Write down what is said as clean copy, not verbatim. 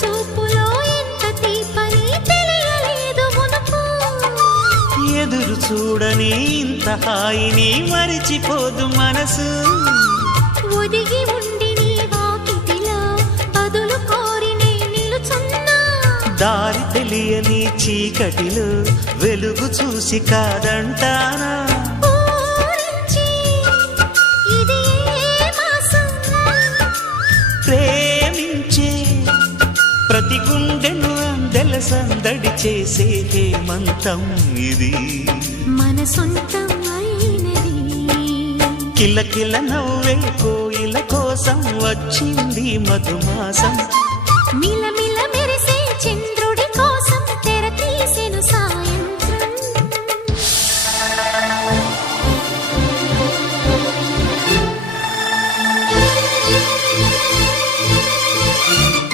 చూపులో ఎంత తీపని తెలియలేదు మునుపు. ఎదురు చూడని ఇంత హాయిని మరిచిపోదు మనసు. ఒదిగి ఉండి నీ వాకిటిలో బదులు కోరి నే నిలుచున్నా. దారి తెలియని చీకటిలో వెలుగు చూసి కాదంటానా. ఊరించి ఇది ఏ మాసం? ప్రేమించే ప్రతి గుండెను అందెల సందడి చేసే హేమంతం ఇది. మన సొంతం అయినది. కిలకిల నవ్వే కోయిల కోసం వచ్చింది మధుమాసం.